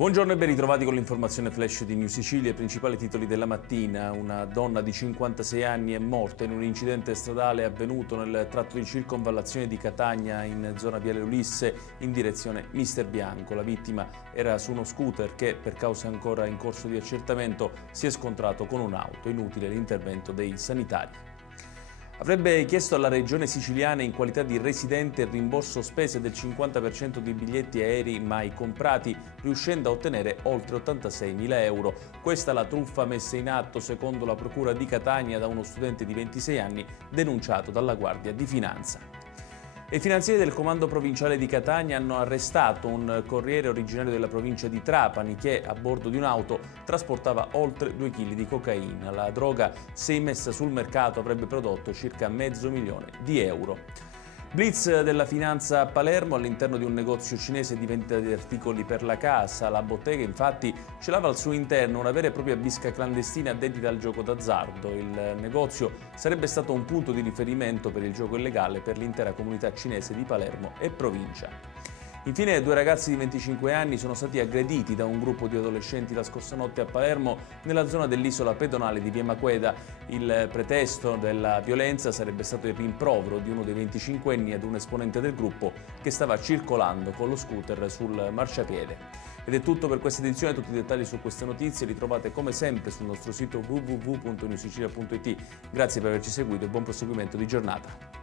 Buongiorno e ben ritrovati con l'informazione flash di New Sicilia. I principali titoli della mattina. Una donna di 56 anni è morta in un incidente stradale avvenuto nel tratto di circonvallazione di Catania in zona Viale Ulisse in direzione Mister Bianco. La vittima era su uno scooter che, per cause ancora in corso di accertamento, si è scontrato con un'auto. Inutile l'intervento dei sanitari. Avrebbe chiesto alla regione siciliana in qualità di residente il rimborso spese del 50% dei biglietti aerei mai comprati, riuscendo a ottenere oltre 86.000 euro. Questa è la truffa messa in atto secondo la Procura di Catania da uno studente di 26 anni denunciato dalla Guardia di Finanza. I finanzieri del Comando Provinciale di Catania hanno arrestato un corriere originario della provincia di Trapani che, a bordo di un'auto, trasportava oltre 2 kg di cocaina. La droga, se immessa sul mercato, avrebbe prodotto circa €500.000. Blitz della finanza a Palermo all'interno di un negozio cinese di vendita di articoli per la casa. La bottega infatti celava al suo interno una vera e propria bisca clandestina dedita al gioco d'azzardo. Il negozio sarebbe stato un punto di riferimento per il gioco illegale per l'intera comunità cinese di Palermo e provincia. Infine, 2 ragazzi di 25 anni sono stati aggrediti da un gruppo di adolescenti la scorsa notte a Palermo nella zona dell'isola pedonale di Via Maqueda. Il pretesto della violenza sarebbe stato il rimprovero di uno dei 25enni ad un esponente del gruppo che stava circolando con lo scooter sul marciapiede. Ed è tutto per questa edizione. Tutti i dettagli su queste notizie li trovate come sempre sul nostro sito www.newsicilia.it. Grazie per averci seguito e buon proseguimento di giornata.